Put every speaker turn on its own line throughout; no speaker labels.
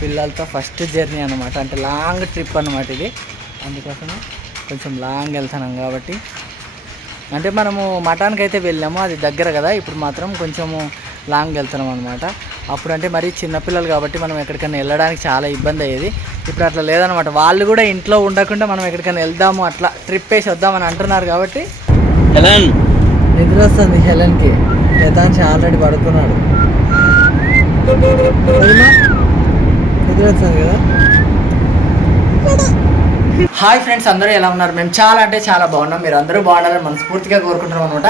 పిల్లలతో first journey అనమాట అంటే లాంగ్ ట్రిప్ అనమాట ఇది. అందుకోసమే కొంచెం లాంగ్ వెళ్తున్నాం కాబట్టి. అంటే మనము మఠానికి అయితే వెళ్ళాము అది దగ్గర కదా. ఇప్పుడు మాత్రం కొంచెము లాంగ్ వెళ్తున్నాం అనమాట అప్పుడు అంటే మరీ చిన్నపిల్లలు కాబట్టి మనం ఎక్కడికైనా వెళ్ళడానికి చాలా ఇబ్బంది అయ్యేది. ఇప్పుడు అట్లా లేదనమాట వాళ్ళు కూడా ఇంట్లో ఉండకుండా మనం ఎక్కడికైనా వెళ్దాము అట్లా ట్రిప్ వేసి వద్దామని అంటున్నారు కాబట్టి.
హెలన్!
నిద్ర వస్తుంది హెలెన్కి. యథాంశ ఆల్రెడీ పడుకున్నాడు వదినా? నిద్ర వస్తుంది కదా హాయ్ ఫ్రెండ్స్ అందరూ ఎలా ఉన్నారు? మేము చాలా అంటే చాలా బాగున్నాం. మీరు అందరూ బాగున్నారని మనస్ఫూర్తిగా కోరుకుంటున్నాం అనమాట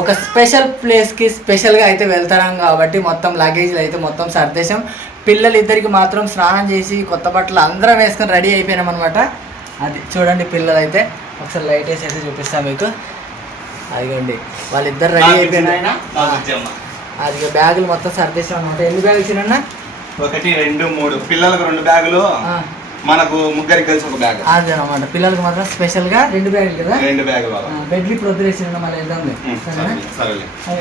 ఒక స్పెషల్ ప్లేస్కి స్పెషల్గా అయితే వెళ్తాం కాబట్టి మొత్తం లగేజ్లు అయితే మొత్తం సర్దేశం. పిల్లలు ఇద్దరికి మాత్రం స్నానం చేసి కొత్త బట్టలు అందరం వేసుకొని రెడీ అయిపోయినాం అనమాట అది చూడండి పిల్లలు అయితే ఒకసారి లైట్ వేసి అయితే చూపిస్తాం మీకు. అదిగోండి. వాళ్ళిద్దరు రెడీ అయిపోయినా అది బ్యాగులు మొత్తం సర్దేశం అనమాట ఎన్ని బ్యాగులు చిన్న
ఒకటి రెండు మూడు. పిల్లలకు రెండు బ్యాగులు మనకు ముగ్గురికి కలిసి ఒక బ్యాగ్.
అదే అనమాట పిల్లలకు మాత్రం స్పెషల్గా రెండు బ్యాగులు కదా?
రెండు బ్యాగులు
ఆ, బెడ్లు ఇప్పుడు వదిలేసిన మళ్ళీ వెళ్దాంలే సరేనా?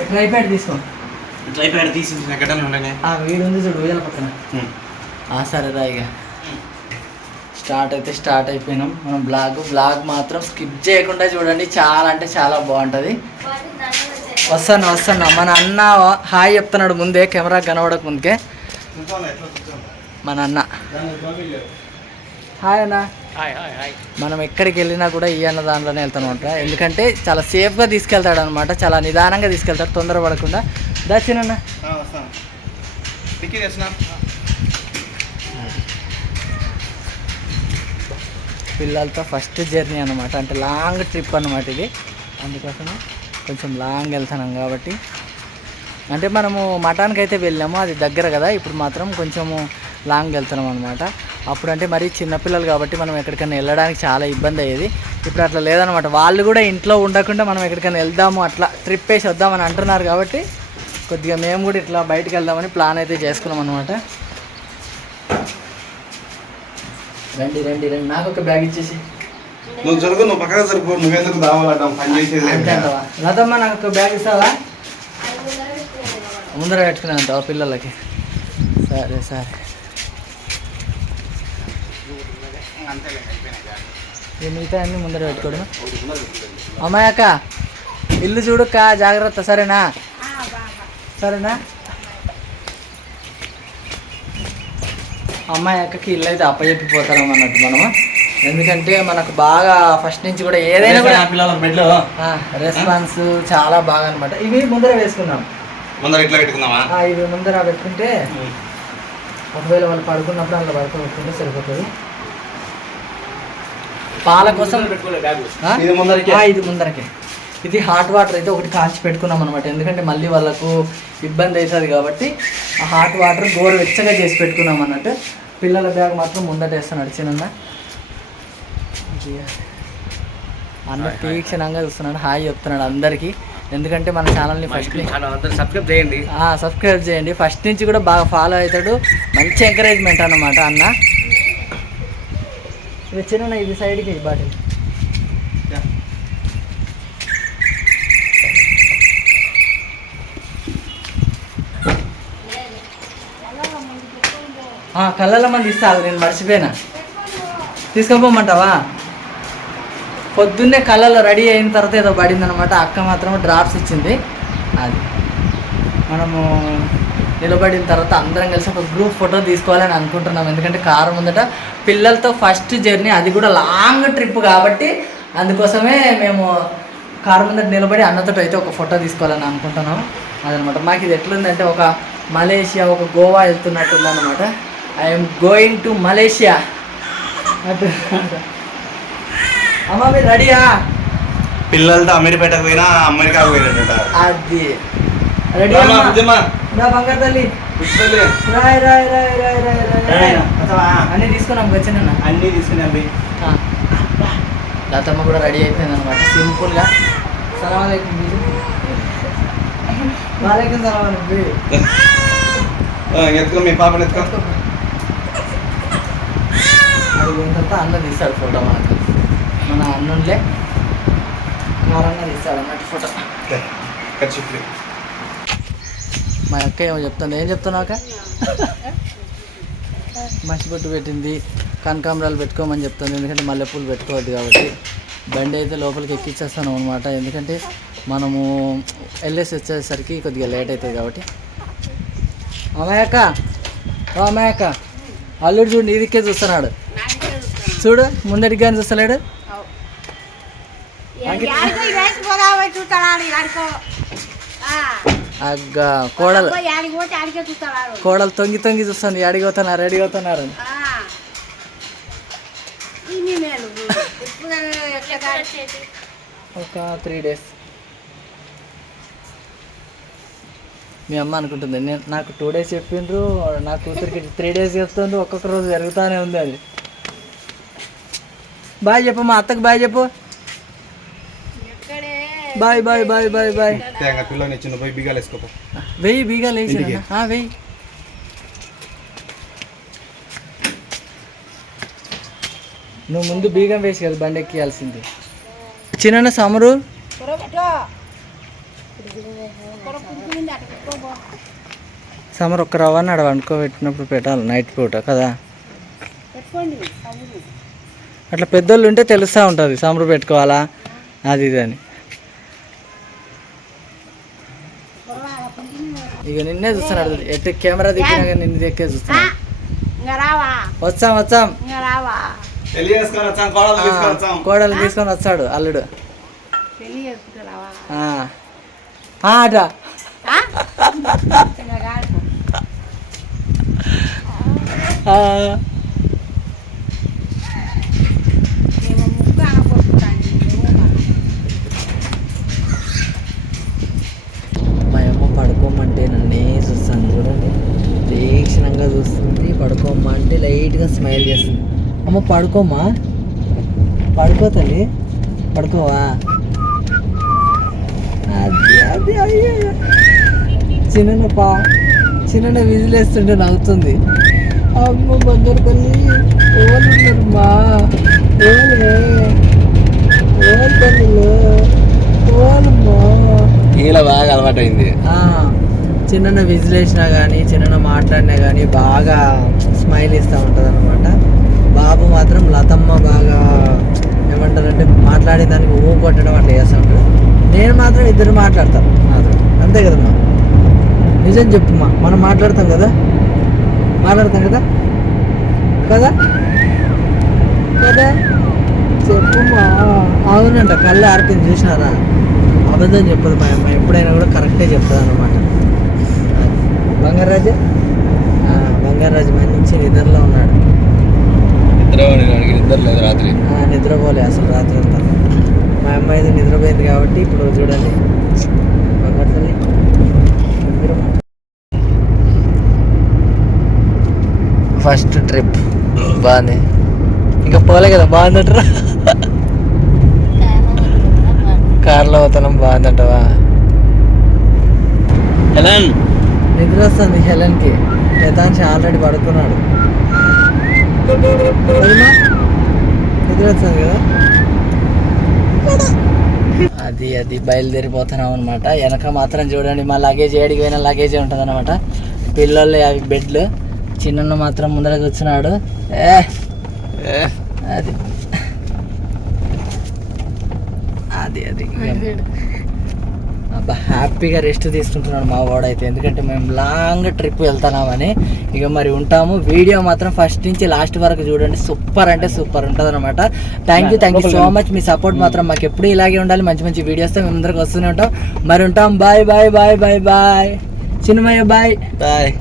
ట్రై ప్యాడ్ తీసుకో.
ట్రై ప్యాడ్ తీసి ఎక్కడనే ఉండనే
ఆ వీడు ఉంది చూడు ఉయ్యాల పక్కన. ఆ సరేదా ఇక. స్టార్ట్ అయితే స్టార్ట్ అయిపోయినాం. మనం బ్లాగ్ బ్లాగ్ మాత్రం స్కిప్ చేయకుండా చూడండి. చాలా అంటే చాలా బాగుంటుంది. వస్తాను వస్తాను. మన అన్న హాయ్ చెప్తున్నాడు ముందే కెమెరా కనబడక ముందుకే. మన అన్న. హాయ్ అన్న మనం ఎక్కడికి వెళ్ళినా కూడా ఈ అన్న దాంట్లోనే వెళ్తాం అనమాట ఎందుకంటే చాలా సేఫ్గా తీసుకెళ్తాడు అనమాట చాలా నిదానంగా తీసుకెళ్తాడు తొందరపడకుండా. దాచినన్న పిల్లలతో ఫస్ట్ జర్నీ అనమాట అంటే లాంగ్ ట్రిప్ అనమాట ఇది. అందుకోసమే కొంచెం లాంగ్ వెళ్తున్నాం కాబట్టి. అంటే మనము మఠానికి అయితే వెళ్ళాము అది దగ్గర కదా ఇప్పుడు మాత్రం కొంచెము లాంగ్ వెళ్తున్నాం అనమాట అప్పుడు అంటే మరీ చిన్నపిల్లలు కాబట్టి మనం ఎక్కడికైనా వెళ్ళడానికి చాలా ఇబ్బంది అయ్యేది. ఇప్పుడు అట్లా లేదనమాట వాళ్ళు కూడా ఇంట్లో ఉండకుండా మనం ఎక్కడికైనా వెళ్దాము అట్లా ట్రిప్ వేసి వద్దామని అంటున్నారు కాబట్టి కొద్దిగా మేము కూడా ఇట్లా బయటికి వెళ్దామని ప్లాన్ అయితే చేసుకున్నాం అనమాట రండి రండి రండి. నాకు ఒక బ్యాగ్ ఇచ్చేసి.
నువ్వు జరుగు నువ్వు పక్కన సరిపో నువ్వెందుకు పని చేసేది
లతమ్మ నాకు ఒక బ్యాగ్ ఇస్తావా? ముందర పెట్టుకునే అంటావా పిల్లలకి. సరే సరే. ఈ మిగతా అన్ని ముందర పెట్టుకోవడం అమ్మాయి అక్క ఇల్లు చూడుక్క జాగ్రత్త సరేనా? సరేనా? అమ్మాయి అక్కకి ఇల్లు అయితే అప్పచెప్పిపోతాం అన్నట్టు మనము. ఎందుకంటే మనకు బాగా ఫస్ట్ నుంచి కూడా ఏదైనా రెస్పాన్స్ చాలా బాగా అనమాట ఇవి ముందర వేసుకున్నాం
ముందర ఇట్లా పెట్టుకుందామా?
ఇవి ముందర పెట్టుకుంటే ఒకవేళ వాళ్ళు పడుకున్నప్పుడు అందులో పడుకోబెట్టుకుంటే సరిపోతుంది. పాల కోసం?
ఇది ముందరకే?
ఇది ముందరకే. ఇది హాట్ వాటర్ అయితే ఒకటి కాల్చి పెట్టుకున్నాం అనమాట ఎందుకంటే మళ్ళీ వాళ్ళకు ఇబ్బంది అవుతుంది కాబట్టి ఆ హాట్ వాటర్ గోరువెచ్చగా చేసి పెట్టుకున్నాం అన్నట్టు. పిల్లల బ్యాగ్ మాత్రం ముందట వేస్తున్నాడు చిన్న అన్న తీక్షణంగా చూస్తున్నాడు హాయ్ చెప్తున్నాడు అందరికీ. ఎందుకంటే మన ఛానల్ని ఫస్ట్
సబ్స్క్రైబ్ చేయండి.
సబ్స్క్రైబ్ చేయండి. ఫస్ట్ నుంచి కూడా బాగా ఫాలో అవుతాడు. మంచి ఎంకరేజ్మెంట్ అన్నమాట అన్న. ఇది చిన్న ఇది సైడ్కి బాటిల్. కళ్ళల మంది ఇస్తా అది నేను మర్చిపోయినా. తీసుకొని పొద్దున్నే కళ్ళలో రెడీ అయిన తర్వాత ఏదో పడింది అనమాట అక్క మాత్రం డ్రాప్స్ ఇచ్చింది. అది. మనము నిలబడిన తర్వాత అందరం కలిసి ఒక గ్రూప్ ఫోటో తీసుకోవాలని అనుకుంటున్నాం. ఎందుకంటే కారు ముందట పిల్లలతో ఫస్ట్ జర్నీ అది కూడా లాంగ్ ట్రిప్ కాబట్టి అందుకోసమే మేము కారు ముందట నిలబడి అన్నతో అయితే ఒక ఫోటో తీసుకోవాలని అనుకుంటున్నాం. అదనమాట. మాకు ఇది ఎట్లుందంటే ఒక మలేషియా ఒక గోవా వెళ్తున్నట్టుంది అనమాట ఐఎమ్ గోయింగ్ టు మలేషియా అటు అమ్మ మీరు రెడీయా?
పిల్లలతో అమెరిపేటకు పోయినా అమెరికాకు పోయినట్టు
అది. రెడీ నా బంగారు తల్లి. రాయ్ రాయ్ రాయ్ రాయ్ రాయ్ రాయ్ రాయ్. అన్నీ తీసుకున్నాం వచ్చిన
అన్ని తీసుకుని
లతమ్మ కూడా రెడీ అయిపోయింది అనమాట సింపుల్గా. సలాం అలైకుం వాలేకుం సలాం
ఎత్తుకో మీ పాపని ఎత్తుకో.
అది తర్వాత అన్న తీస్తాడు ఫోటో మనకు. మన అన్నుండే కారంగా తీస్తాడు అన్నట్టు ఫోటో. మా అక్క ఏమో చెప్తుంది ఏం చెప్తున్నావు అక్క? మసిబొట్టు పెట్టింది కనకాంబరాలు పెట్టుకోమని చెప్తుంది ఎందుకంటే మల్లెపూలు పెట్టుకోవద్దు కాబట్టి. బండి అయితే లోపలికి ఎక్కిచ్చేస్తాను అనమాట ఎందుకంటే మనము వెళ్ళేసి వచ్చేసరికి కొద్దిగా లేట్ అవుతుంది కాబట్టి. అమ్మాయక్క ఓ అమ్మాయక్క అల్లుడు చూడు ఇదికే చూస్తున్నాడు. చూడు ముందడికి కానీ చూస్తలేడు? అగ్గ కోడలు. కోడలు తొంగి తొంగి చూస్తుంది అడిగవుతున్నారు అడిగవుతున్నారు ఒక త్రీ డేస్. మీ అమ్మ అనుకుంటుంది నేను నాకు టూ డేస్ చెప్పిండ్రు నా కూతురికి త్రీ డేస్ చెప్తుండ్రు ఒక్కొక్క రోజు జరుగుతూనే ఉంది అది. బాయ్ చెప్పు మా అత్తకు బాయ్ చెప్పు. Bye bye bye bye bye.
తేంగా పిల్లని చిన్న పోయి బిగాలు వేసుకోపో.
వెయ్యి బీగాలు వేసి? వెయ్యి. నువ్వు ముందు బీగం వేసి కదా బండి ఎక్కియాల్సింది. చిన్న సమరు? సమర్ ఒక్క రవ్వ అన్నాడు వండుకోబెట్టినప్పుడు పెట్టాలి నైట్ పూట కదా. అట్లా పెద్దోళ్ళు ఉంటే తెలుస్తూ ఉంటుంది సమరు పెట్టుకోవాలా? అది ఇది అని. ఇక నిన్నే చూస్తున్నాడు ఎటు కెమెరా దిగినా కానీ నిన్ను దిక్కే చూస్తున్నాడు వచ్చాం వచ్చాం
కోడలు తీసుకొని వచ్చాం
కోడలు తీసుకొని వచ్చాడు అల్లుడు ఆ. ఆ, చూస్తుంది పడుకోమంటే లైట్గా స్మైల్ చేస్తుంది. అమ్మ పడుకోమా పడుకో తల్లి. పడుకోవా? అది అది అయ్యో చిన్న పా చిన్న విజిలేస్తుంటే నవ్వుతుంది. అమ్మ బందరు తల్లి ఓలు మా? తల్లిలో? ఓలమ్మా
ఇలా బాగా అలవాటైంది.
చిన్న విజిల్ వేసినా కానీ చిన్న మాట్లాడినా కానీ బాగా స్మైల్ ఇస్తూ ఉంటుంది అనమాట బాబు మాత్రం లతమ్మ బాగా ఏమంటారంటే మాట్లాడే దానికి ఊ కొట్టడం అట్లా చేస్తూ ఉంటాడు నేను మాత్రం ఇద్దరు మాట్లాడతాను మాత్రం. అంతే కదమ్మా నిజం చెప్పుమా మనం మాట్లాడతాం కదా? మాట్లాడతాం కదా? కదా? కదా? చెప్పుమా అవునంట కళ్ళు ఆర్పింది చూసినారా? అబద్ధం చెప్పదు మా అమ్మ ఎప్పుడైనా కూడా కరెక్టే చెప్తుంది అనమాట బంగారాజు ఆ, బంగారాజు మంచి నిద్రలో ఉన్నాడు.
నిద్ర నిద్ర లేదు రాత్రి.
ఆ, నిద్రపోలే అసలు రాత్రి అంతా. మా అమ్మ అయితే నిద్రపోయింది కాబట్టి ఇప్పుడు చూడండి. బంగారు ఫస్ట్ ట్రిప్. బాగుంది ఇంకా పోలే కదా బాగుందంటారా? కార్లో పోతున్నాం బాగుందంటవా?
హెలన్!
నిద్ర వస్తుంది హెలెన్కి. యథాంశ ఆల్రెడీ పడుకున్నాడు? నిద్ర వస్తుంది కదా? అది అది బయలుదేరిపోతున్నాం అనమాట వెనక మాత్రం చూడండి మా లగేజ్ ఏడికి పోయినా లగేజ్ ఉంటుంది అనమాట పిల్లలు అవి బెడ్లు. చిన్న మాత్రం ముందర కూర్చున్నాడు. ఏ అది అది. అది. అబ్బా హ్యాపీగా రెస్ట్ తీసుకుంటున్నాడు మా వాడైతే. ఎందుకంటే మేము లాంగ్ ట్రిప్ వెళ్తున్నామని. ఇక మరి ఉంటాము. వీడియో మాత్రం ఫస్ట్ నుంచి లాస్ట్ వరకు చూడండి. సూపర్ అంటే సూపర్ ఉంటుంది అనమాట thank you thank you so much me support మాత్రం మాకు ఎప్పుడు ఇలాగే ఉండాలి. మంచి మంచి వీడియోస్తో మేము అందరికి వస్తూనే ఉంటాం. మరి ఉంటాం. Bye bye bye bye bye Chinnamayya bye
bye